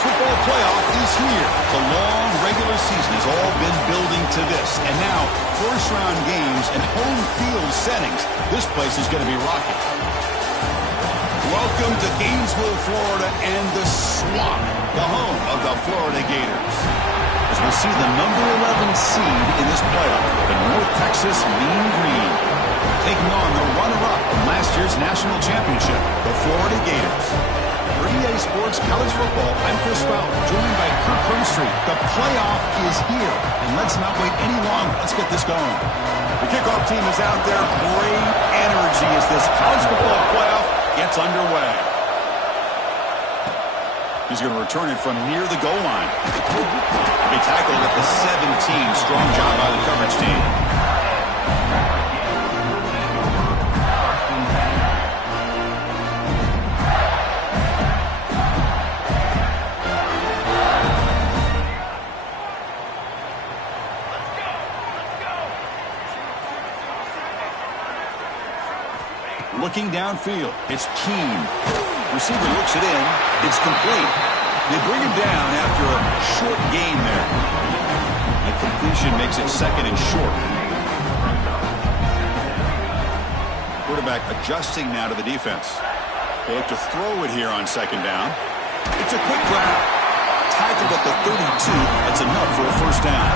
football playoff is here. The long regular season has all been building to this. And now, first-round games and home field settings. This place is going to be rocking. Welcome to Gainesville, Florida, and the Swamp, the home of the Florida Gators. As we'll see the number 11 seed in this playoff, the North Texas Mean Green, taking on the runner-up of last year's national championship, the Florida Gators. For EA Sports College Football, I'm Chris Fowler, joined by Kirk Humstreet. The playoff is here, and let's not wait any longer. Let's get this going. The kickoff team is out there. Great energy as this college football playoff gets underway. He's going to return it from near the goal line. They tackled at the 17. Strong job by the coverage team. Looking downfield, it's Keen. Receiver looks it in. It's complete. They bring him down after a short gain there. The completion makes it second and short. Quarterback adjusting now to the defense. They look to throw it here on second down. It's a quick grab. Tackled at the 32. That's enough for a first down.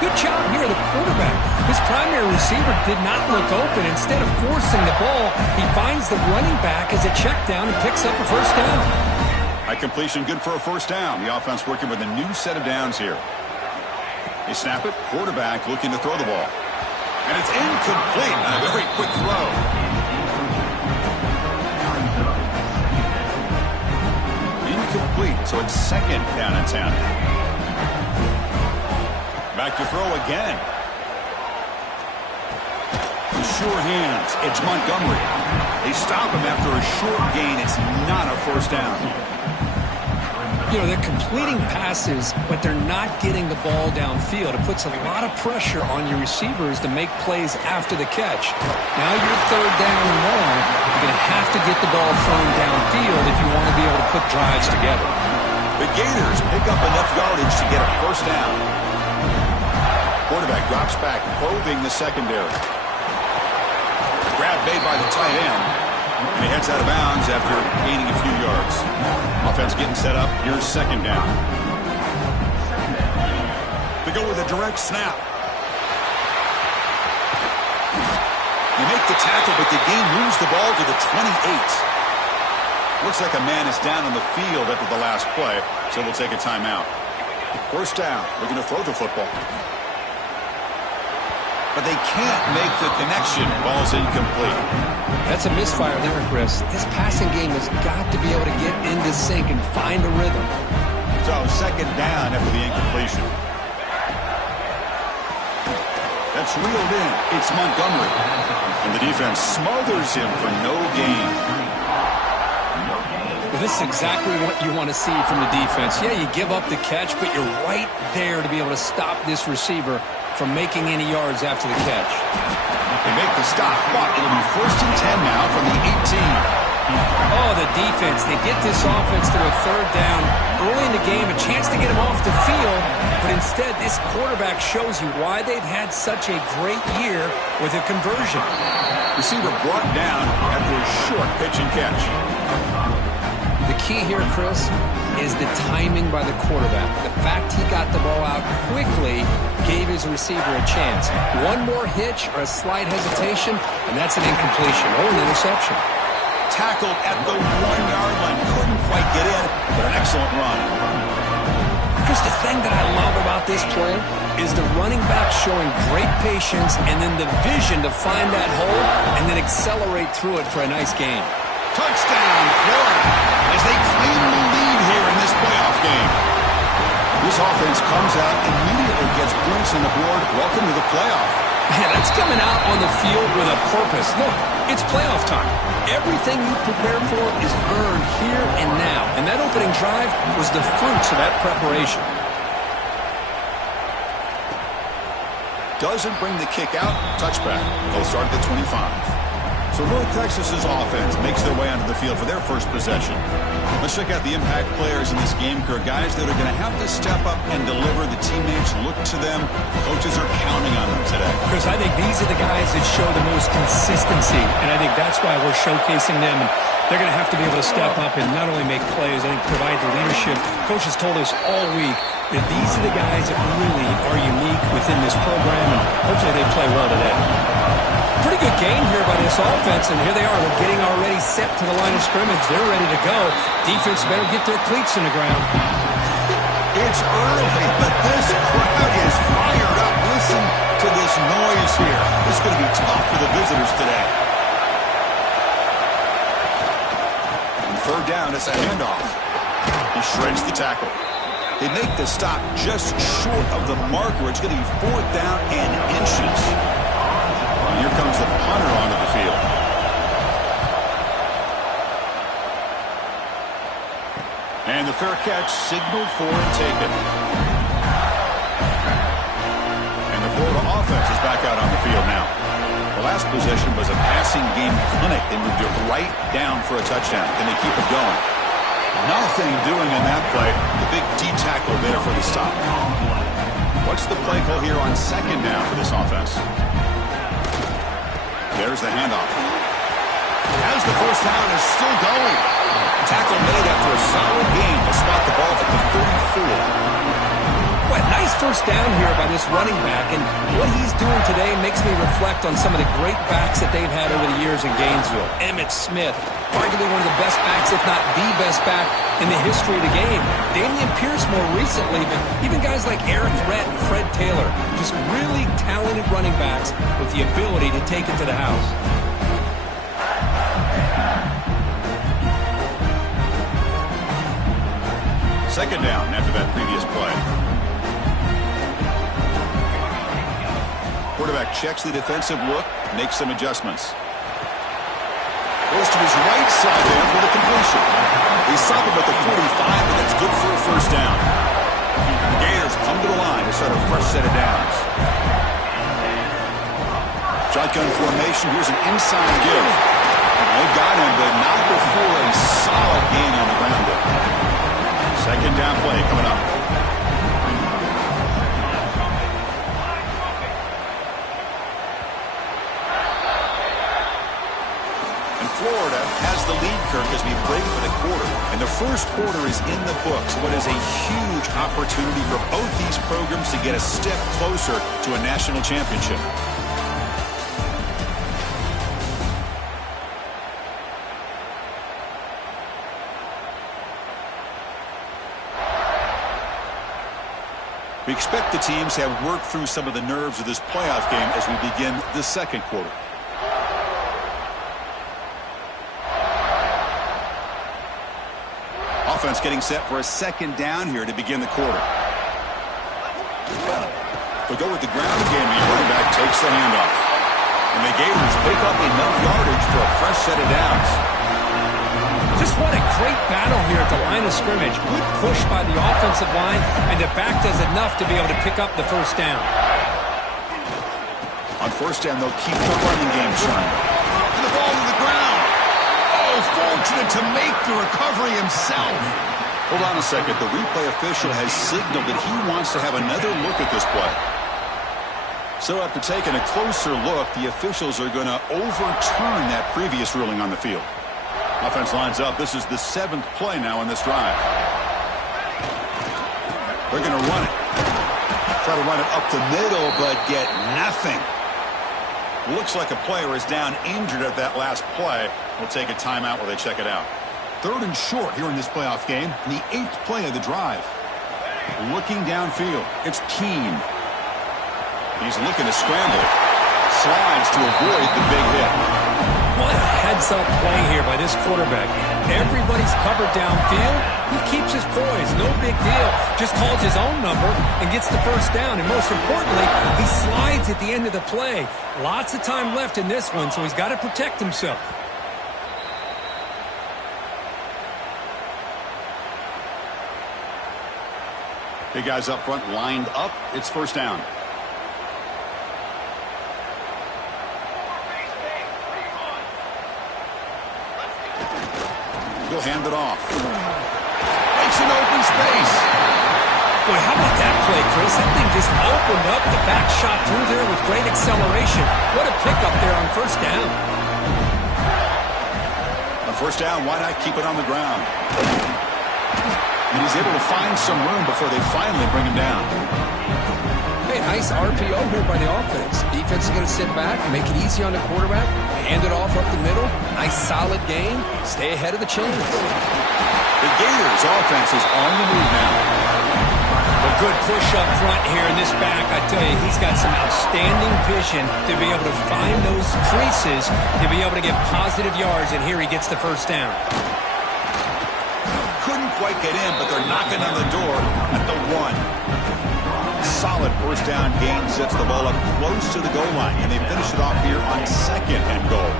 Good job here, the quarterback. His primary receiver did not look open. Instead of forcing the ball, he finds the running back as a check down and picks up a first down. High completion, good for a first down. The offense working with a new set of downs here. They snap it. Quarterback looking to throw the ball. And it's incomplete. A very quick throw. Incomplete, so it's second down and 10. Back to throw again. Sure hands. It's Montgomery. They stop him after a short gain. It's not a first down. You know, they're completing passes, but they're not getting the ball downfield. It puts a lot of pressure on your receivers to make plays after the catch. Now you're third down and long. You're going to have to get the ball thrown downfield if you want to be able to put drives together. The Gators pick up enough yardage to get a first down. Quarterback drops back, probing the secondary. Grab made by the tight end. And he heads out of bounds after gaining a few yards. Offense getting set up. Here's second down. They go with a direct snap. They make the tackle, but the game moves the ball to the 28. Looks like a man is down on the field after the last play, so they'll take a timeout. First down. Looking to throw the football. But they can't make the connection. Ball's incomplete. That's a misfire there, Chris. This passing game has got to be able to get into sync and find a rhythm. So second down after the incompletion. That's reeled in. It's Montgomery. And the defense smothers him for no gain. Well, this is exactly what you want to see from the defense. Yeah, you give up the catch, but you're right there to be able to stop this receiver from making any yards after the catch. They make the stop, but it'll be first and 10 now from the 18. Oh, the defense. They get this offense to a third down early in the game, a chance to get him off the field, but instead this quarterback shows you why they've had such a great year with a conversion. Receiver brought down after a short pitch and catch. The key here, Chris, is the timing by the quarterback. The fact he got the ball out quickly gave his receiver a chance. One more hitch or a slight hesitation, and that's an incompletion or an interception. Tackled at the 1-yard line. Couldn't quite get in, but an excellent run. Chris, the thing that I love about this play is the running back showing great patience and then the vision to find that hole and then accelerate through it for a nice gain. Touchdown, Florida, as they claim the lead here in this playoff game. This offense comes out, immediately gets points on the board. Welcome to the playoff. Man, that's coming out on the field with a purpose. Look, it's playoff time. Everything you prepare for is earned here and now. And that opening drive was the fruits of that preparation. Doesn't bring the kick out. Touchback. They'll start at the 25. So North Texas's offense makes their way onto the field for their first possession. Let's check out the impact players in this game, Kirk. Guys that are going to have to step up and deliver. The teammates look to them. Coaches are counting on them today. Chris, I think these are the guys that show the most consistency, and I think that's why we're showcasing them. And they're going to have to be able to step up and not only make plays, I think provide the leadership. Coach has told us all week that these are the guys that really are unique within this program, and hopefully they play well today. Pretty good game here by this offense, and here they are. They're getting already set to the line of scrimmage. They're ready to go. Defense better get their cleats in the ground. It's early, but this crowd is fired up. Listen to this noise here. This is going to be tough for the visitors today. And third down, it's a handoff. He shreds the tackle. They make the stop just short of the marker. It's going to be fourth down and inches. And here comes the punter onto the field. And the fair catch signaled for and taken. And the Florida offense is back out on the field now. The last possession was a passing game clinic. They moved it right down for a touchdown. Can they keep it going? Nothing doing in that play. The big D tackle there for the stop. What's the play call here on second down for this offense? There's the handoff. As the first down is still going. Tackle made after a solid gain to spot the ball at the 34. What a nice first down here by this running back, and what he's doing today makes me reflect on some of the great backs that they've had over the years in Gainesville. Emmitt Smith, arguably one of the best backs, if not the best back in the history of the game. Damian Pierce more recently, but even guys like Eric Rhett and Fred Taylor, just really talented running backs with the ability to take it to the house. Second down after that previous play. Quarterback checks the defensive look, makes some adjustments. Goes to his right side there for the completion. He stopped him at the 45, but that's good for a first down. The Gators come to the line to start a fresh set of downs. Shotgun formation. Here's an inside give. They got him, but not before a solid gain on the ground there. Second down play coming up. And Florida has the lead, Kirk, as we break for the quarter. And the first quarter is in the books. What is a huge opportunity for both these programs to get a step closer to a national championship. We expect the teams to have worked through some of the nerves of this playoff game as we begin the second quarter. Offense getting set for a second down here to begin the quarter. They'll go with the ground game. The running back takes the handoff. And the Gators pick up enough yardage for a fresh set of downs. Just what a great battle here at the line of scrimmage. Good push by the offensive line, and the back does enough to be able to pick up the first down. On first down, they'll keep the running game churning. And the ball to the ground. Oh, fortunate to make the recovery himself. Hold on a second. The replay official has signaled that he wants to have another look at this play. So after taking a closer look, the officials are going to overturn that previous ruling on the field. Offense lines up. This is the 7th play now in this drive. They're going to run it. Try to run it up the middle, but get nothing. Looks like a player is down injured at that last play. We'll take a timeout while they check it out. Third and short here in this playoff game. The 8th play of the drive. Looking downfield. It's Keene. He's looking to scramble. Slides to avoid the big hit. What a heads-up play here by this quarterback. Everybody's covered downfield. He keeps his poise. No big deal. Just calls his own number and gets the first down. And most importantly, he slides at the end of the play. Lots of time left in this one, so he's got to protect himself. Big guys up front lined up. It's first down. He'll hand it off. Makes an open space. Boy, how about that play, Chris? That thing just opened up. The back shot through there with great acceleration. What a pickup there on first down. On first down, why not keep it on the ground? And he's able to find some room before they finally bring him down. Hey, nice RPO here by the offense. Defense is going to sit back, make it easy on the quarterback, hand it off up the middle. Nice solid game. Stay ahead of the chains. The Gators offense is on the move now. A good push up front here in this back. I tell you, he's got some outstanding vision to be able to find those creases, to be able to get positive yards, and here he gets the first down. Couldn't quite get in, but they're knocking on the door at the 1. Solid first down gain sets the ball up close to the goal line, and they finish it off here on 2nd and goal.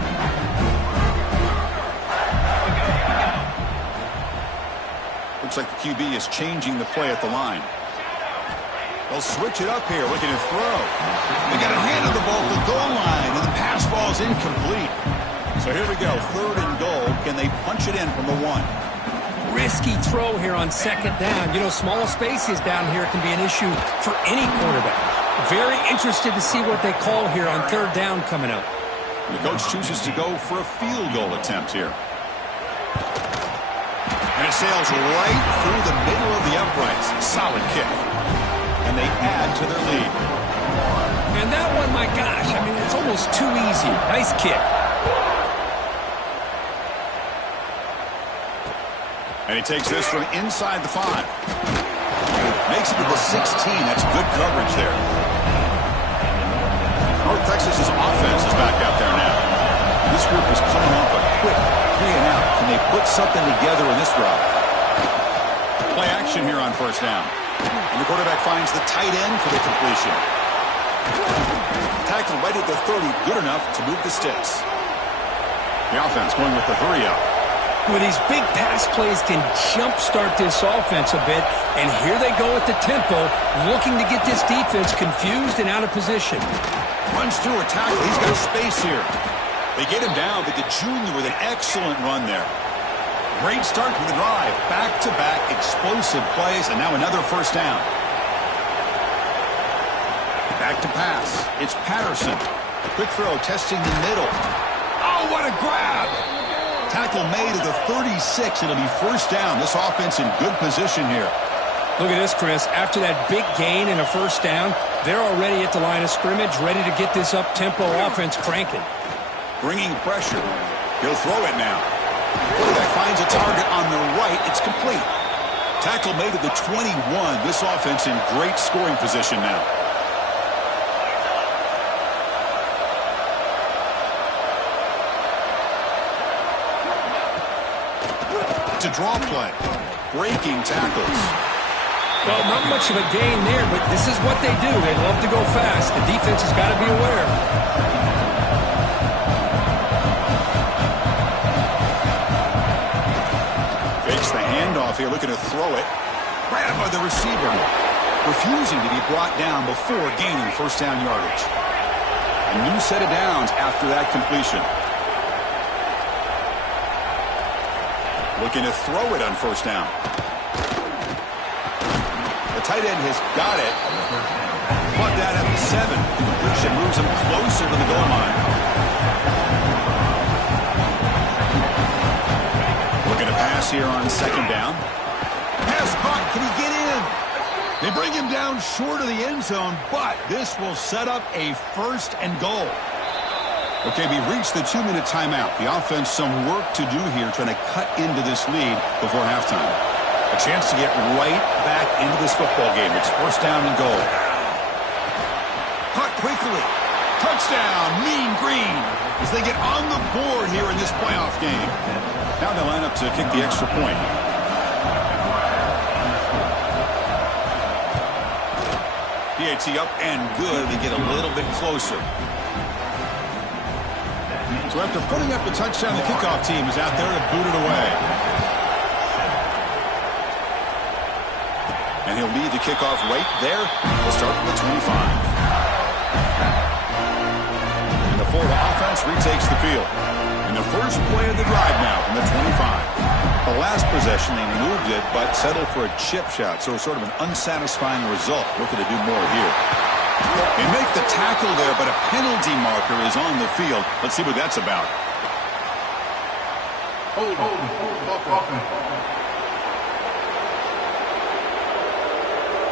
Looks like the QB is changing the play at the line. They'll switch it up here, looking to throw. They got a hand on the ball at the goal line, and the pass ball is incomplete. So here we go, 3rd and goal. Can they punch it in from the 1? Risky throw here on 2nd down. You know, small spaces down here can be an issue for any quarterback. Very interested to see what they call here on 3rd down coming up. The coach chooses to go for a field goal attempt here. And it sails right through the middle of the uprights. Solid kick. And they add to their lead. And that one, my gosh, I mean, it's almost too easy. Nice kick. And he takes this from inside the 5. Makes it to the 16. That's good coverage there. North Texas's offense is back out there now. This group is coming off a quick 3-and-out. Can they put something together in this drive? Play action here on first down. And the quarterback finds the tight end for the completion. Tackle right at the 30, good enough to move the sticks. The offense going with the hurry-up. Well, these big pass plays can jumpstart this offense a bit, and here they go at the tempo, looking to get this defense confused and out of position. Runs through a tackle. He's got space here. They get him down, but the junior with an excellent run there. Great start to the drive. Back-to-back explosive plays, and now another first down. Back to pass. It's Patterson. Quick throw, testing the middle. Oh, what a grab! Tackle made at the 36. It'll be first down. This offense in good position here. Look at this, Chris. After that big gain and a first down, they're already at the line of scrimmage, ready to get this up-tempo offense cranking. Bringing pressure. He'll throw it now. Quarterback finds a target on the right. It's complete. Tackle made at the 21. This offense in great scoring position now. It's a draw play. Breaking tackles. Well, not much of a gain there, but this is what they do. They love to go fast. The defense has got to be aware. Fakes the handoff here, looking to throw it. Grabbed by the receiver. Refusing to be brought down before gaining first down yardage. A new set of downs after that completion. Looking to throw it on first down. The tight end has got it. Caught that at the 7. The completion moves him closer to the goal line. Looking to pass here on second down. Pass caught. Can he get in? They bring him down short of the end zone, but this will set up a first and goal. Okay, we reached the 2-minute timeout. The offense some work to do here, trying to cut into this lead before halftime. A chance to get right back into this football game. It's first down and goal. Caught quickly. Touchdown, Mean Green, as they get on the board here in this playoff game. Now they line up to kick the extra point. PAT up and good. They get a little bit closer. So after putting up a touchdown, the kickoff team is out there to boot it away. And he'll lead the kickoff right there. We'll start from the 25. And the Florida offense retakes the field. And the first play of the drive now from the 25. last possession, they moved it, but settled for a chip shot. So sort of an unsatisfying result. Looking to do more here. They make the tackle there, but a penalty marker is on the field. Let's see what that's about.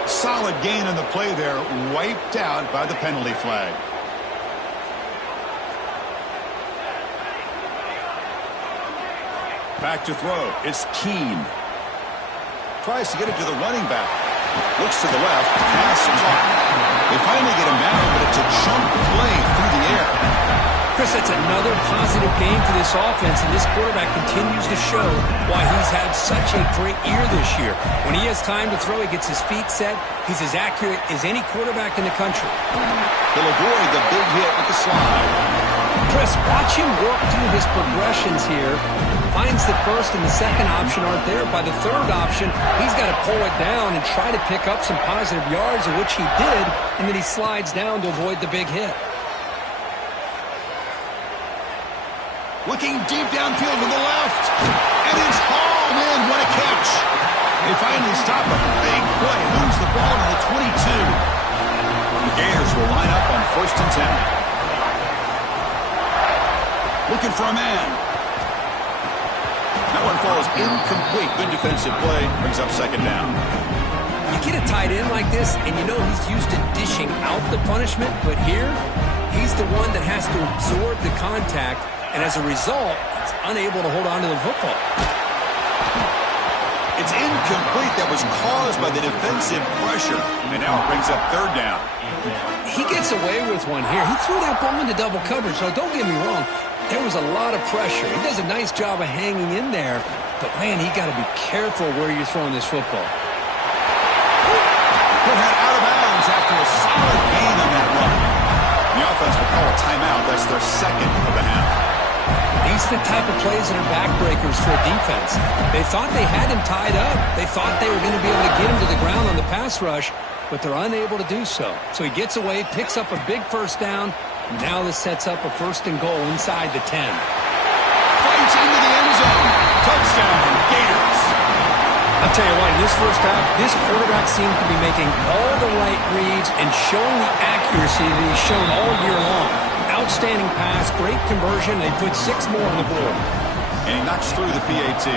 Solid gain on the play there, wiped out by the penalty flag. Back to throw. It's Keene. Tries to get it to the running back. Looks to the left. Pass caught. They finally get him down, but it's a chunk play through the air. Chris, that's another positive game for this offense, and this quarterback continues to show why he's had such a great year this year. When he has time to throw, he gets his feet set. He's as accurate as any quarterback in the country. He'll avoid the big hit with the slide. Chris, watch him work through his progressions here. Finds the first and the second option aren't there. By the third option, he's got to pull it down and try to pick up some positive yards, of which he did, and then he slides down to avoid the big hit. Looking deep downfield to the left. And it's hauled in. What a catch. They finally stop a big play. Lose the ball to the 22. The Gators will line up on 1st and 10. Looking for a man. That one falls incomplete. Good defensive play. Brings up 2nd down. You get a tight end like this, and you know he's used to dishing out the punishment, but here, he's the one that has to absorb the contact, and as a result, he's unable to hold on to the football. It's incomplete. That was caused by the defensive pressure, and now it brings up 3rd down. He gets away with one here. He threw that ball into double coverage, so don't get me wrong. There was a lot of pressure. He does a nice job of hanging in there, but, man, he got to be careful where you're throwing this football. Put that out of bounds after a solid gain on that run. The offense will call a timeout. That's their 2nd of the half. These are the type of plays that are backbreakers for a defense. They thought they had him tied up. They thought they were going to be able to get him to the ground on the pass rush, but they're unable to do so. So he gets away, picks up a big 1st down. Now this sets up a 1st and goal inside the 10. Fights into the end zone. Touchdown, Gators. I'll tell you what, in this first half, this quarterback seems to be making all the right reads and showing the accuracy that he's shown all year long. Outstanding pass, great conversion. They put 6 more on the board. And he knocks through the PAT.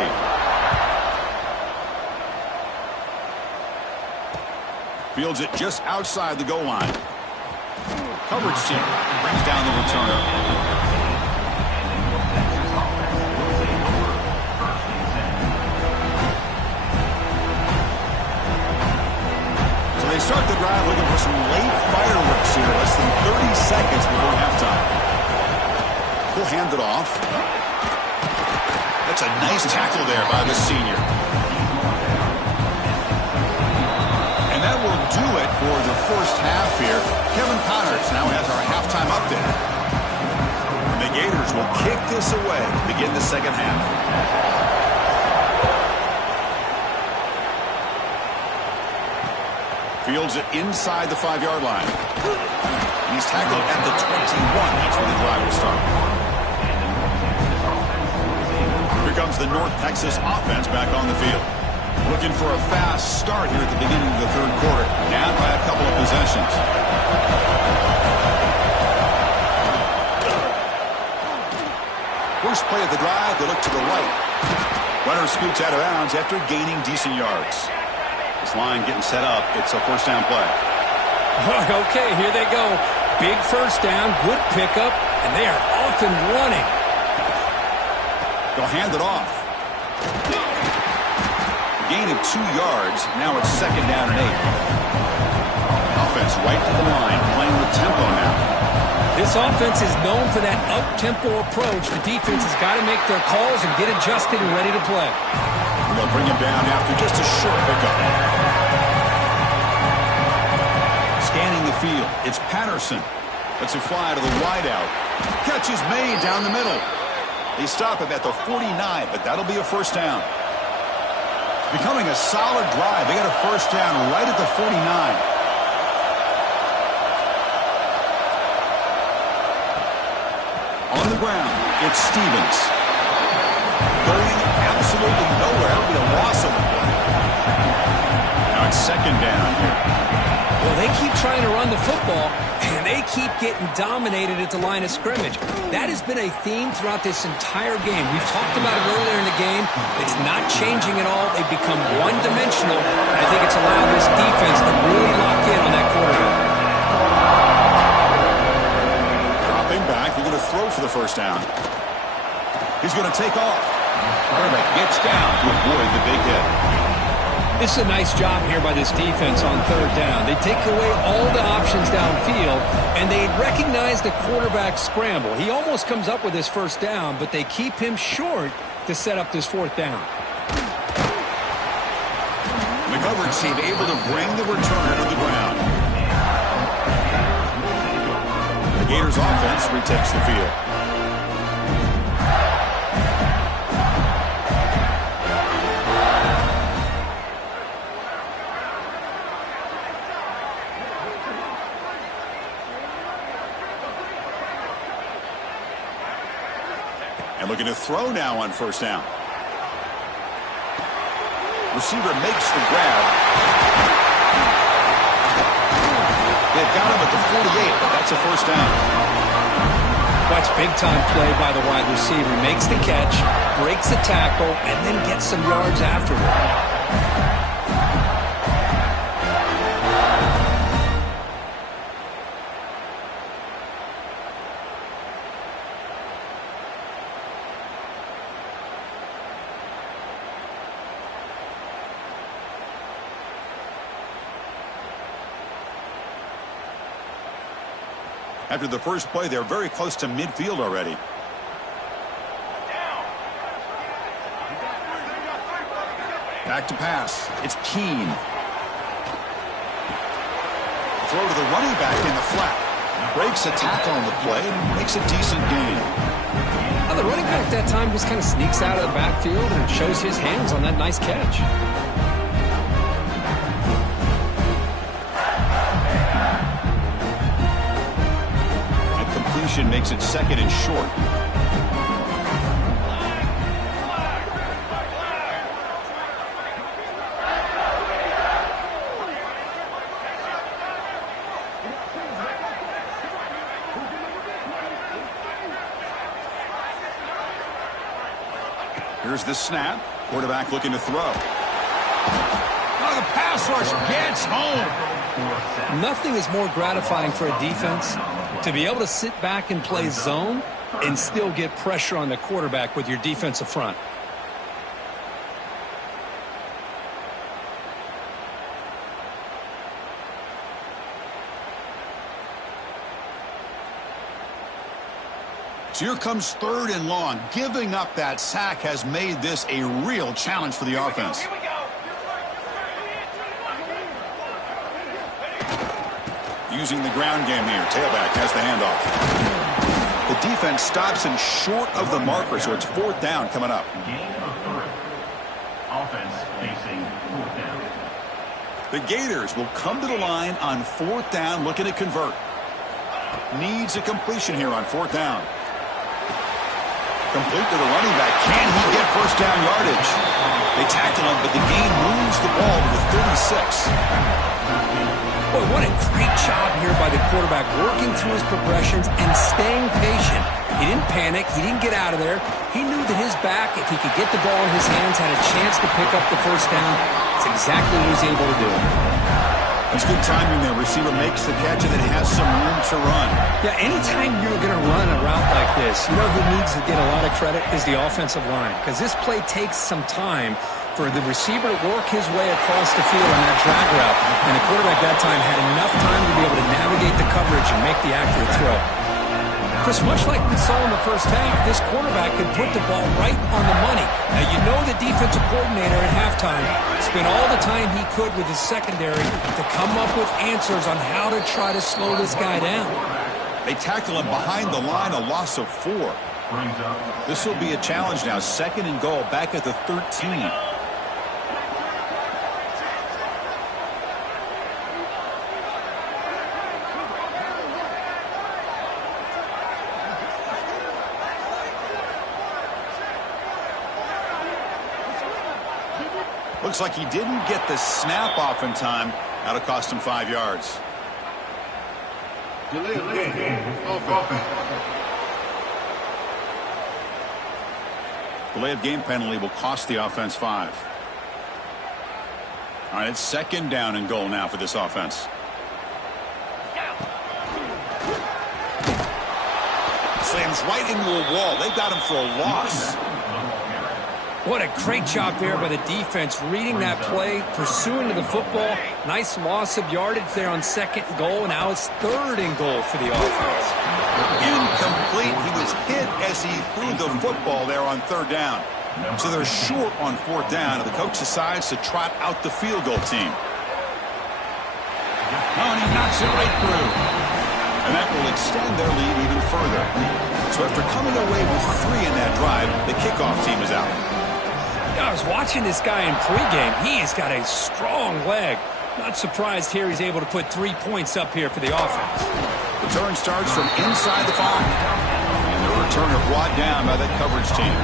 Fields it just outside the goal line. Coverage team brings down the returner. So they start the drive looking for some late fireworks here. Less than 30 seconds before halftime. He'll hand it off. That's a nice tackle there by the senior. And that will do it for the first half here. Kevin Connors now has our halftime update. And the Gators will kick this away to begin the 2nd half. Fields it inside the 5-yard line. And he's tackled at the 21. That's where the drive will start. Here comes the North Texas offense back on the field. Looking for a fast start here at the beginning of the 3rd quarter. Down by a couple of possessions. First play of the drive, they look to the right. Runner scoots out of bounds after gaining decent yards. This line getting set up. It's a 1st down play. Okay, here they go. Big 1st down, good pickup, and they are off and running. They'll hand it off. Gain of 2 yards. Now it's 2nd down and 8. Offense right to the line, playing with tempo now. This offense is known for that up-tempo approach. The defense has got to make their calls and get adjusted and ready to play. And they'll bring him down after just a short pickup. Scanning the field, it's Patterson. Lets it fly to the wideout. Catch is made down the middle. They stop him at the 49, but that'll be a 1st down. Becoming a solid drive. They got a 1st down right at the 49. On the ground, it's Stevens. Going absolutely nowhere second down here. Well, they keep trying to run the football, and they keep getting dominated at the line of scrimmage. That has been a theme throughout this entire game. We've talked about it earlier in the game. It's not changing at all. They've become one-dimensional. I think it's allowed this defense to really lock in on that quarterback. Dropping back, they're going to throw for the first down. He's going to take off. Quarterback gets down to avoid the big hit. This is a nice job here by this defense on third down. They take away all the options downfield, and they recognize the quarterback scramble. He almost comes up with his first down, but they keep him short to set up this fourth down. The coverage team able to bring the returner to the ground. The Gators offense retakes the field. And looking to throw now on first down. Receiver makes the grab. They've got him at the 48, but that's a first down. Watch big-time play by the wide receiver. Makes the catch, breaks the tackle, and then gets some yards afterward. After the first play, they're very close to midfield already. Back to pass. It's Keene. Throw to the running back in the flat. Breaks a tackle on the play and makes a decent gain. Now the running back that time just kind of sneaks out of the backfield and shows his hands on that nice catch. Makes it second and short. Here's the snap. Quarterback looking to throw. Oh, the pass rush gets home. Nothing is more gratifying for a defense to be able to sit back and play zone and still get pressure on the quarterback with your defensive front. So here comes third and long. Giving up that sack has made this a real challenge for the offense. Using the ground game here. Tailback has the handoff. The defense stops him short of the marker, so it's fourth down coming up. Offense facing fourth down. The Gators will come to the line on fourth down, looking to convert. Needs a completion here on fourth down. Complete to the running back. Can he get first down yardage? They tackle him, but the gain moves the ball to the 36. Boy, what a great job here by the quarterback, working through his progressions and staying patient. He didn't panic. He didn't get out of there. He knew that his back, if he could get the ball in his hands, had a chance to pick up the first down. It's exactly what he was able to do. It's good timing there. Receiver makes the catch and then has some room to run. Yeah, anytime you're going to run a route like this, you know who needs to get a lot of credit is the offensive line, because this play takes some time for the receiver to work his way across the field on that drag route. And the quarterback that time had enough time to be able to navigate the coverage and make the accurate throw. Chris, much like we saw in the first half, this quarterback can put the ball right on the money. Now, you know the defensive coordinator at halftime spent all the time he could with his secondary to come up with answers on how to try to slow this guy down. They tackle him behind the line, a loss of 4. This will be a challenge now. Second and goal, back at the 13. Looks like he didn't get the snap off in time. That'll cost him 5 yards. Delay of game penalty will cost the offense 5. All right, it's 2nd down and goal now for this offense. Slams right into a wall. They got him for a loss. What a great job there by the defense, reading that play, pursuing to the football. Nice loss of yardage there on 2nd and goal. Now it's 3rd and goal for the offense. Incomplete. He was hit as he threw the football there on 3rd down. So they're short on 4th down, and the coach decides to trot out the field goal team. Oh, and he knocks it right through. And that will extend their lead even further. So after coming away with 3 in that drive, the kickoff team is out. I was watching this guy in pregame. He has got a strong leg. Not surprised here he's able to put 3 points up here for the offense. The turn starts from inside the 5. And the returner brought down by that coverage team.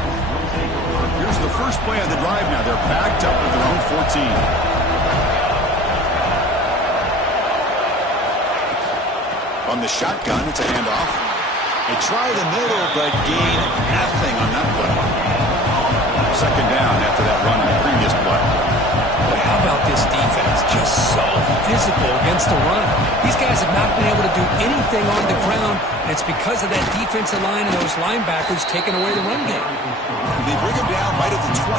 Here's the first play of the drive now. They're backed up with their own 14. On the shotgun, it's a handoff. They try the middle, but gain nothing on that play. 2nd down after that run on the previous play. Boy, how about this defense? Just so physical against the run. These guys have not been able to do anything on the ground, and it's because of that defensive line and those linebackers taking away the run game. They bring him down right at the 20.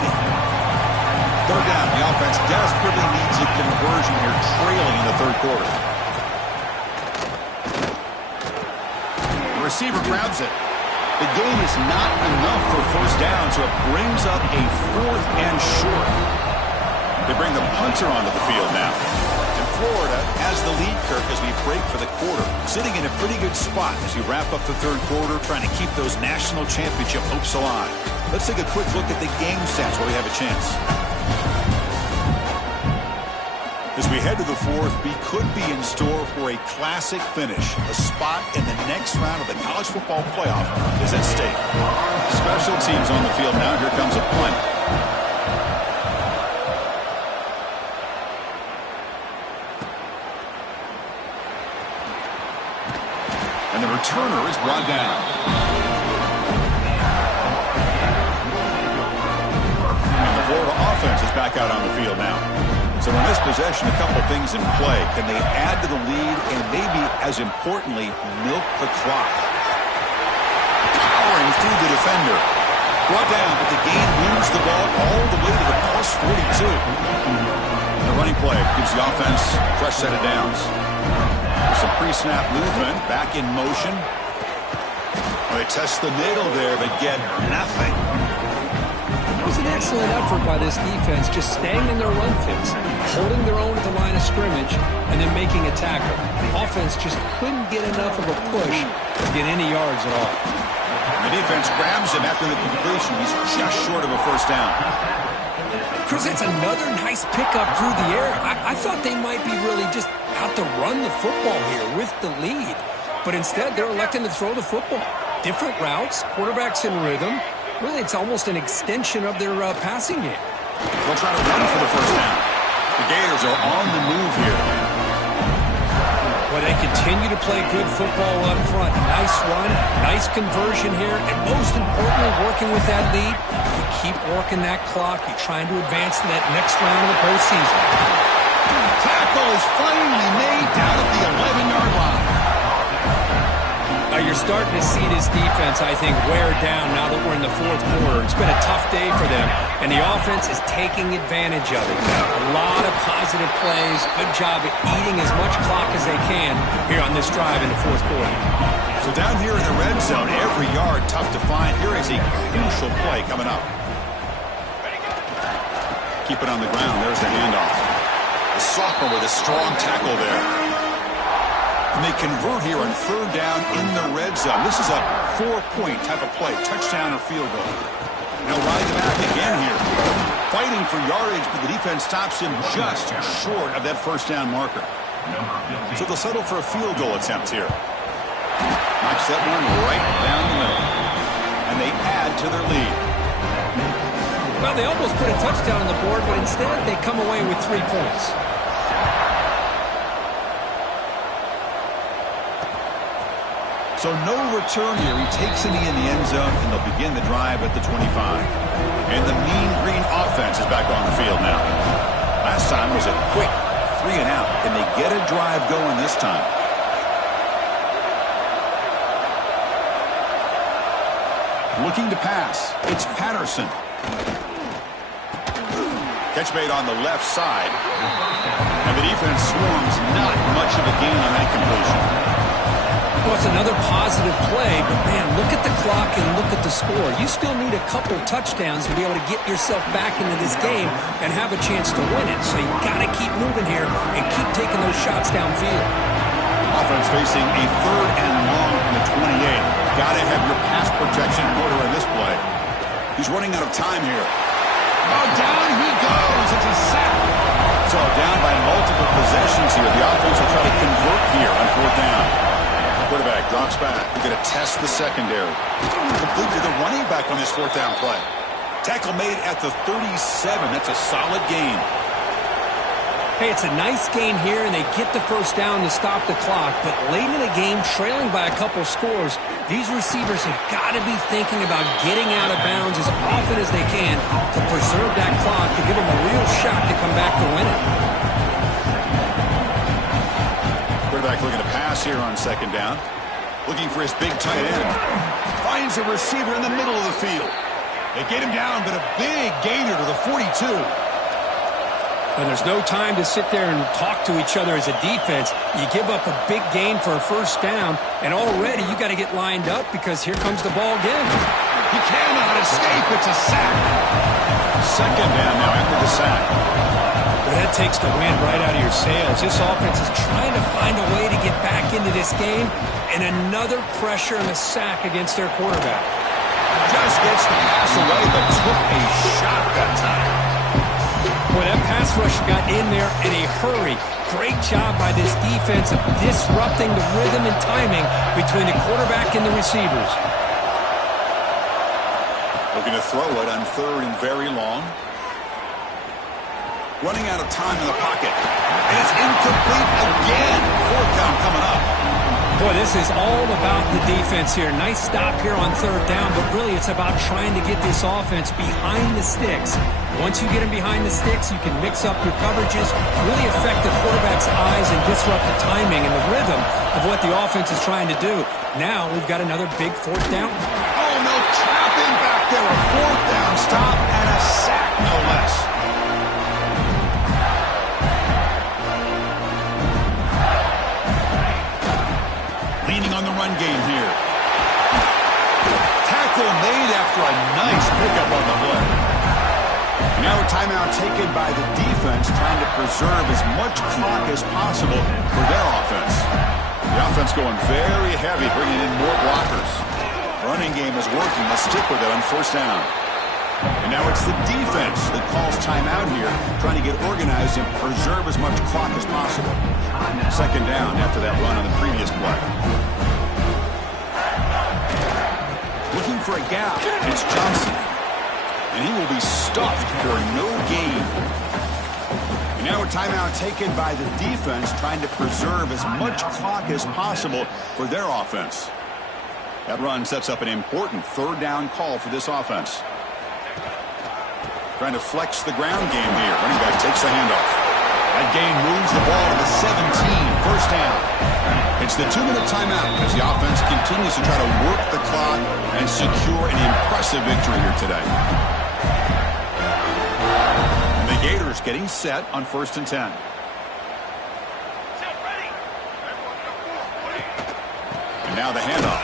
3rd down. The offense desperately needs a conversion here, trailing in the 3rd quarter. The receiver grabs it. The gain is not enough for 1st down, so it brings up a 4th and short. They bring the punter onto the field now. And Florida has the lead, Kirk, as we break for the quarter. Sitting in a pretty good spot as we wrap up the 3rd quarter, trying to keep those national championship hopes alive. Let's take a quick look at the game stats while we have a chance. As we head to the 4th, we could be in store for a classic finish. A spot in the next round of the college football playoff is at stake. Special teams on the field now. Here comes a punt. And the returner is brought down. And the Florida offense is back out on the field now. So in this possession, a couple things in play. Can they add to the lead and maybe, as importantly, milk the clock? Powering through the defender. Brought down, but the gain moves the ball all the way to the plus 42. And the running play gives the offense a fresh set of downs. Some pre-snap movement, back in motion. Well, they test the middle there, but get nothing. It was an excellent effort by this defense, just staying in their run fits, holding their own at the line of scrimmage, and then making a tackle. The offense just couldn't get enough of a push to get any yards at all. The defense grabs him after the completion. He's just short of a 1st down. Chris, it's another nice pickup through the air. I thought they might be really just out to run the football here with the lead. But instead, they're electing to throw the football. Different routes, quarterbacks in rhythm. Really, it's almost an extension of their passing game. They'll try to run for the 1st down. The Gators are on the move here. Well, they continue to play good football up front. Nice run, nice conversion here, and most importantly, working with that lead, you keep working that clock. You're trying to advance to that next round of the postseason. Tackle is finally made down at the 11-yard line. You're starting to see this defense, I think, wear down now that we're in the 4th quarter. It's been a tough day for them, and the offense is taking advantage of it. A lot of positive plays. Good job at eating as much clock as they can here on this drive in the 4th quarter. So down here in the red zone, every yard tough to find. Here is a crucial play coming up. Keep it on the ground. There's the handoff. The sophomore with a strong tackle there. And they convert here on 3rd down in the red zone. This is a 4-point type of play, touchdown or field goal. They'll ride the back again here. Fighting for yardage, but the defense stops him just short of that 1st down marker. So they'll settle for a field goal attempt here. Knocks that one right down the middle. And they add to their lead. Well, they almost put a touchdown on the board, but instead they come away with 3 points. So no return here. He takes it in the end zone, and they'll begin the drive at the 25. And the Mean Green offense is back on the field now. Last time was a quick 3 and out, and they get a drive going this time. Looking to pass. It's Patterson. Catch made on the left side. And the defense swarms. Not much of a gain on that completion. Well, it's another positive play, but, man, look at the clock and look at the score. You still need a couple touchdowns to be able to get yourself back into this game and have a chance to win it. So you got to keep moving here and keep taking those shots downfield. Offense facing a 3rd and long from the 28. Got to have your pass protection in order in this play. He's running out of time here. Oh, down he goes. It's a sack. So down by multiple possessions here. The offense will try to convert here on 4th down. Quarterback drops back. We're going to test the secondary. Complete to the running back on this 4th down play. Tackle made at the 37. That's a solid gain. Hey, it's a nice gain here, and they get the 1st down to stop the clock. But late in the game, trailing by a couple scores, these receivers have got to be thinking about getting out of bounds as often as they can to preserve that clock to give them a real shot to come back to win it. Quarterback looking to pass here on 2nd down. Looking for his big tight end. Finds a receiver in the middle of the field. They get him down, but a big gainer to the 42. And there's no time to sit there and talk to each other as a defense. You give up a big gain for a 1st down, and already you got to get lined up because here comes the ball again. He cannot escape. It's a sack. 2nd down now after the sack. Well, that takes the wind right out of your sails. This offense is trying to find a way to get back into this game, and another pressure and a sack against their quarterback. Just gets the pass away, but took a shot that time. Boy, that pass rush got in there in a hurry. Great job by this defense of disrupting the rhythm and timing between the quarterback and the receivers. Looking to throw it on 3rd and very long. Running out of time in the pocket. And it's incomplete again. 4th down coming up. Boy, this is all about the defense here. Nice stop here on 3rd down, but really it's about trying to get this offense behind the sticks. Once you get them behind the sticks, you can mix up your coverages, really affect the quarterback's eyes and disrupt the timing and the rhythm of what the offense is trying to do. Now we've got another big 4th down. Oh, no, trapping back there. A 4th down stop and a sack, no less. Leaning on the run game here. Tackle made after a nice pickup on the play. Now a timeout taken by the defense, trying to preserve as much clock as possible for their offense. The offense going very heavy, bringing in more blockers. Running game is working. Let's stick with it on 1st down. And now it's the defense that calls timeout here, trying to get organized and preserve as much clock as possible. 2nd down after that run on the previous play. Looking for a gap. It's Johnson. And he will be stuffed for no gain. And now a timeout taken by the defense, trying to preserve as much clock as possible for their offense. That run sets up an important 3rd down call for this offense. Trying to flex the ground game here. Running back takes the handoff. That gain moves the ball to the 17. 1st down. It's the 2-minute timeout as the offense continues to try to work the clock and secure an impressive victory here today. And the Gators getting set on 1st and 10. And now the handoff.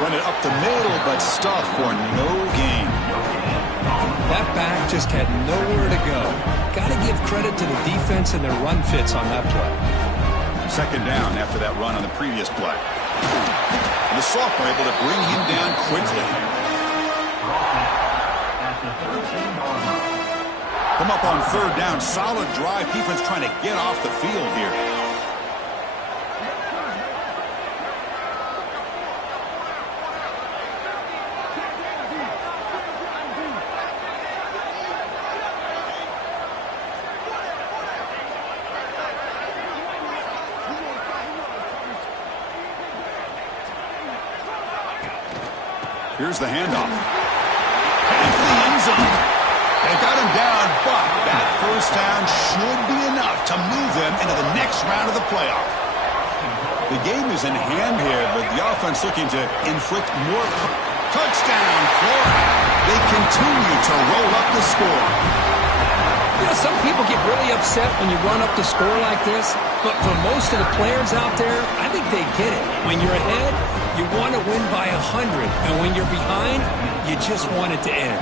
Run it up the middle, but stuffed for no gain. That back just had nowhere to go. Got to give credit to the defense and their run fits on that play. 2nd down after that run on the previous play. And the sophomore able to bring him down quickly. Come up on 3rd down. Solid drive. Defense trying to get off the field here. Here's the handoff. Heading for the end zone. They got him down, but that first down should be enough to move them into the next round of the playoff. The game is in hand here, but the offense looking to inflict more. Touchdown, Florida. They continue to roll up the score. You know, some people get really upset when you run up the score like this, but for most of the players out there, I think they get it. When you're ahead, you want to win by 100, and when you're behind, you just want it to end.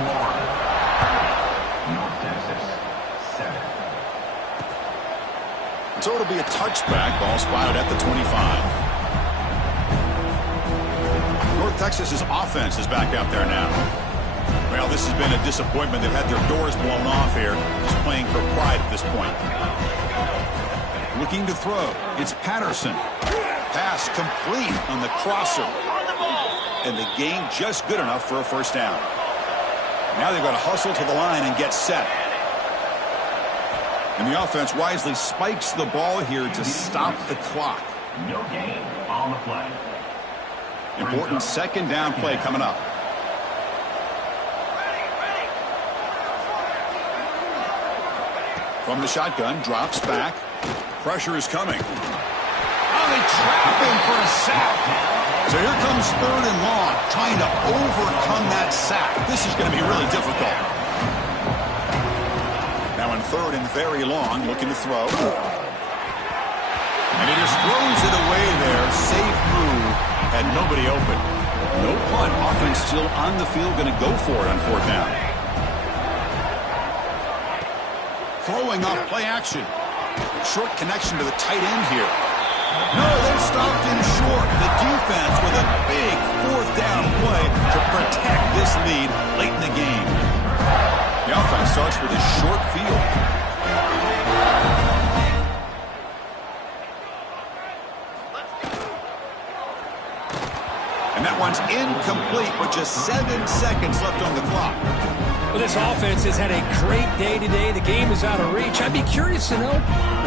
So it'll be a touchback. Ball spotted at the 25. North Texas's offense is back out there now. Well, this has been a disappointment. They've had their doors blown off here. Just playing for pride at this point. Looking to throw. It's Patterson. Pass complete on the crosser. And the game just good enough for a first down. Now they've got to hustle to the line and get set. And the offense wisely spikes the ball here to stop the clock. No gain on the play. Important second down play coming up. From the shotgun, drops back. Pressure is coming. Oh, they trap him for a sack. So here comes third and long, trying to overcome that sack. This is going to be really difficult. Now in third and very long, looking to throw. And he just throws it away there. Safe move. Had nobody open. No punt. Offense still on the field, going to go for it on fourth down. Throwing off play action. Short connection to the tight end here. No, they stopped him short. The defense with a big fourth down play to protect this lead late in the game. The offense starts with a short field. And that one's incomplete with just 7 seconds left on the clock. Well, this offense has had a great day today. The game is out of reach. I'd be curious to know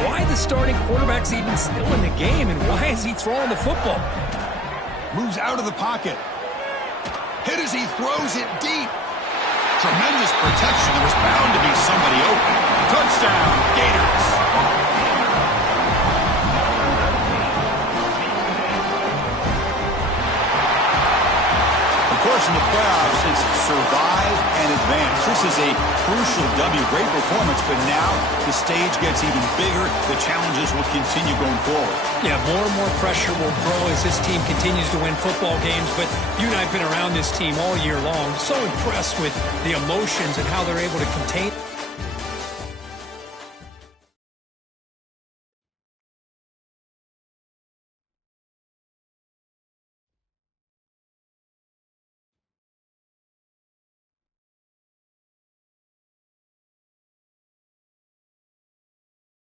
why the starting quarterback's even still in the game and why is he throwing the football? Moves out of the pocket. Hit as he throws it deep. Tremendous protection. There was bound to be somebody open. Touchdown, Gators. Of course, in the playoffs, it's survive and advance. This is a crucial W. Great performance, but now the stage gets even bigger. The challenges will continue going forward. Yeah, more and more pressure will grow as this team continues to win football games, but you and I have been around this team all year long. So impressed with the emotions and how they're able to contain